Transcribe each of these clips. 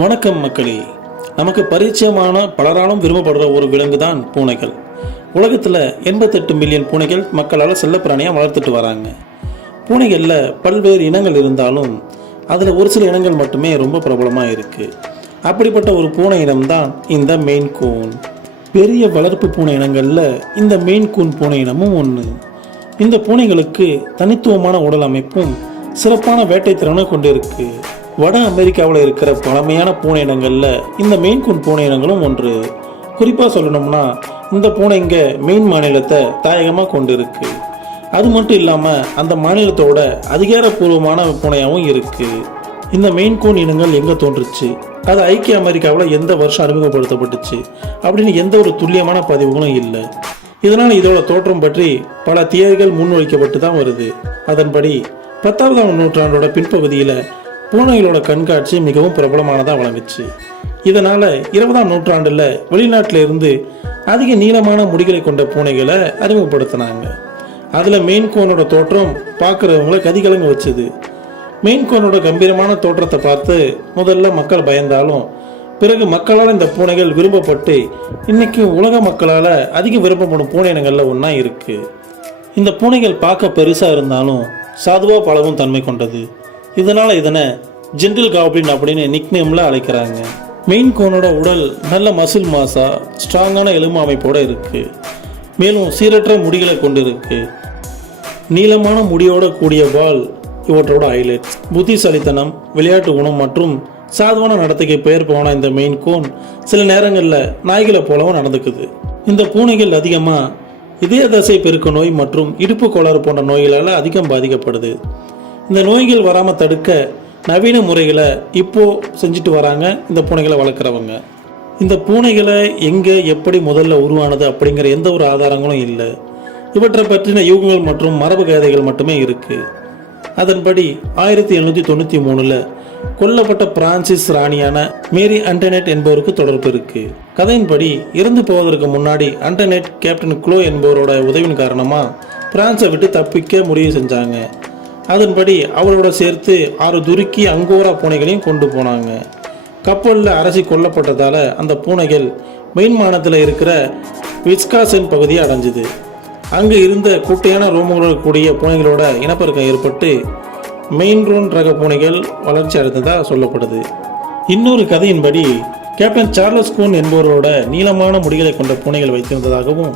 வணக்கம் மக்களே. நமக்கு பரிச்சயமான பலராலும் விரும்பப்படுற ஒரு விலங்கு தான் பூனைகள். உலகத்தில் எண்பத்தெட்டு மில்லியன் பூனைகள் மக்களால் செல்லப்பிராணியாக வளர்த்துட்டு வராங்க. பூனைகளில் பல்வேறு இனங்கள் இருந்தாலும் அதில் ஒரு சில இனங்கள் மட்டுமே ரொம்ப பிரபலமாக இருக்குது அப்படிப்பட்ட ஒரு பூனை இனம் தான் இந்த மெயின் கூன் பெரிய வளர்ப்பு பூனை இனங்களில் இந்த மெயின் கூன் பூனை இனமும் ஒன்று இந்த பூனைகளுக்கு தனித்துவமான உடல் அமைப்பும் சிறப்பான வேட்டை திறனும் இருக்குது வட அமெரிக்காவில் இருக்கிற பழமையான பூனை இனங்களில் இந்த மெயின் கூன் பூனை இனங்களும் ஒன்று. குறிப்பாக சொல்லணும்னா இந்த பூனைங்க மெயின் மாநிலத்தை தாயகமாக கொண்டு இருக்கு அது மட்டும் இல்லாமல் அந்த மாநிலத்தோட அதிகாரப்பூர்வமான பூனையாகவும் இருக்கு. இந்த மெயின் கூன் இனங்கள் எங்கே தோன்றுச்சு? அது ஐக்கிய அமெரிக்காவில் எந்த வருஷம் அறிமுகப்படுத்தப்பட்டுச்சு? அப்படின்னு எந்த ஒரு துல்லியமான பதிவுகளும் இல்லை. இதனால் இதோட தோற்றம் பற்றி பல தியரிகள் முன்வைக்கப்பட்டு தான் வருது. அதன்படி பத்தாவதாம் நூற்றாண்டோட பின்பகுதியில் பூனைகளோட கண்காட்சி மிகவும் பிரபலமானதாக வழங்குச்சு இதனால் இருபதாம் நூற்றாண்டில் வெளிநாட்டில் இருந்து அதிக நீளமான முடிகளை கொண்ட பூனைகளை அறிமுகப்படுத்தினாங்க. அதில் மெயின் கோனோட தோற்றம் பார்க்குறவங்களை கதிகலங்க வச்சுது. மெயின் கோனோட கம்பீரமான தோற்றத்தை பார்த்து முதல்ல மக்கள் பயந்தாலும் பிறகு மக்களால் இந்த பூனைகள் விரும்பப்பட்டு இன்னைக்கு உலக மக்களால் அதிக விரும்பப்படும் பூனை இனங்களில் ஒன்றா இருக்குது இந்த பூனைகள் பார்க்க பெருசாக இருந்தாலும் சாதுவாக பழகும் தன்மை கொண்டது. இதனால் இதனை ஜென்டில் காப்ளின் அப்படின்னு நிக்நேமில் அழைக்கிறாங்க. மெயின் கோனோட உடல் நல்ல மசில் மாசா ஸ்ட்ராங்கான எலும்பு அமைப்போடு இருக்குது மேலும் சீரற்ற முடிகளை கொண்டு இருக்கு நீளமான முடியோட கூடிய வால் இவற்றோட ஹைலைட்ஸ் புத்திசாலித்தனம் விளையாட்டு குணம் மற்றும் சாதுவான நடத்தைக்கு பெயர் போன இந்த மெயின் கோன் சில நேரங்களில் நாய்களை போலவும் நடந்துக்குது. இந்த பூனைகள் அதிகமாக இதய தசை பெருக்க நோய் மற்றும் இடுப்பு கோளாறு போன்ற நோய்களால் அதிகம் பாதிக்கப்படுது. இந்த நோய்கள் வராமல் தடுக்க நவீன முறைகளை இப்போ செஞ்சுட்டு வராங்க இந்த பூனைகளை வளர்க்குறவங்க. இந்த பூனைகளை எங்கே எப்படி முதல்ல உருவானது அப்படிங்கிற எந்த ஒரு ஆதாரங்களும் இல்லை. இவற்றை பற்றின யூகங்கள் மற்றும் மரபு கதைகள் மட்டுமே இருக்குது அதன்படி ஆயிரத்தி எழுநூற்றி தொண்ணூற்றி மூணில் கொல்லப்பட்ட பிரான்சிஸ் ராணியான மேரி அண்டனெட் என்பவருக்கு தொடர்பு இருக்கு. கதையின்படி இறந்து போவதற்கு முன்னாடி அண்டனெட் கேப்டன் குளோ என்பவரோட உதவியின் காரணமாக பிரான்ஸை விட்டு தப்பிக்க முடிவு செஞ்சாங்க. அதன்படி அவரோட சேர்த்து ஆறு துருக்கி அங்கோரா பூனைகளையும் கொண்டு போனாங்க. கப்பலில் அரசி கொல்லப்பட்டதால் அந்த பூனைகள் மெயின்மானத்தில் இருக்கிற விஸ்காசன் பகுதியை அடைஞ்சுது. அங்கே இருந்த குட்டையான ரோமங்களோட கூடிய பூனைகளோட இனப்பெருக்கம் ஏற்பட்டு மெயின் ரோன் ரக பூனைகள் வளர்ச்சி அடைந்ததாக சொல்லப்படுது. இன்னொரு கதையின்படி கேப்டன் சார்லஸ் கூன் என்பவரோட நீளமான முடிகளை கொண்ட பூனைகள் வைத்திருந்ததாகவும்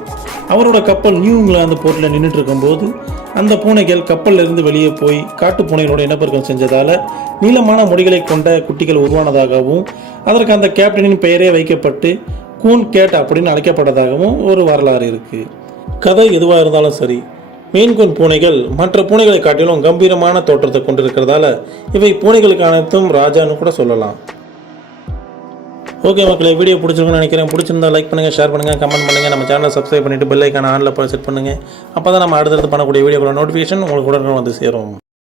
அவரோட கப்பல் நியூ இங்கிலாந்து போர்ட்டில் நின்றுட்டு இருக்கும்போது அந்த பூனைகள் கப்பல்லிருந்து வெளியே போய் காட்டு பூனைகளோட இனப்பெருக்கம் செஞ்சதால் நீளமான முடிகளை கொண்ட குட்டிகள் உருவானதாகவும் அதற்கு அந்த கேப்டனின் பெயரே வைக்கப்பட்டு கூன் கேட் அப்படின்னு அழைக்கப்பட்டதாகவும் ஒரு வரலாறு இருக்குது கதை எதுவாக இருந்தாலும் சரி மீன்கொன் பூனைகள் மற்ற பூனைகளை காட்டிலும் கம்பீரமான தோற்றத்தை கொண்டிருக்கிறதால இவை பூனைகளுக்கு அனைத்தும் ராஜான்னு கூட சொல்லலாம். ஓகே மக்களை வீடியோ பிடிச்சிருக்குன்னு நினைக்கிறேன். பிடிச்சிருந்தா லைக் பண்ணுங்கள் ஷேர் பண்ணுங்கள் கமெண்ட் பண்ணுங்கள் நம்ம சேனலை சப்ஸ்கிரைப் பண்ணிவிட்டு பெல் ஐக்கான ஆனில் செட் பண்ணுங்கள் அப்போ தான் நம்ம அடுத்தடுத்து பண்ணக்கூடிய வீடியோக்களோட நோட்டிஃபிகேஷன் உங்களுக்கு உடனே வந்து சேரும்.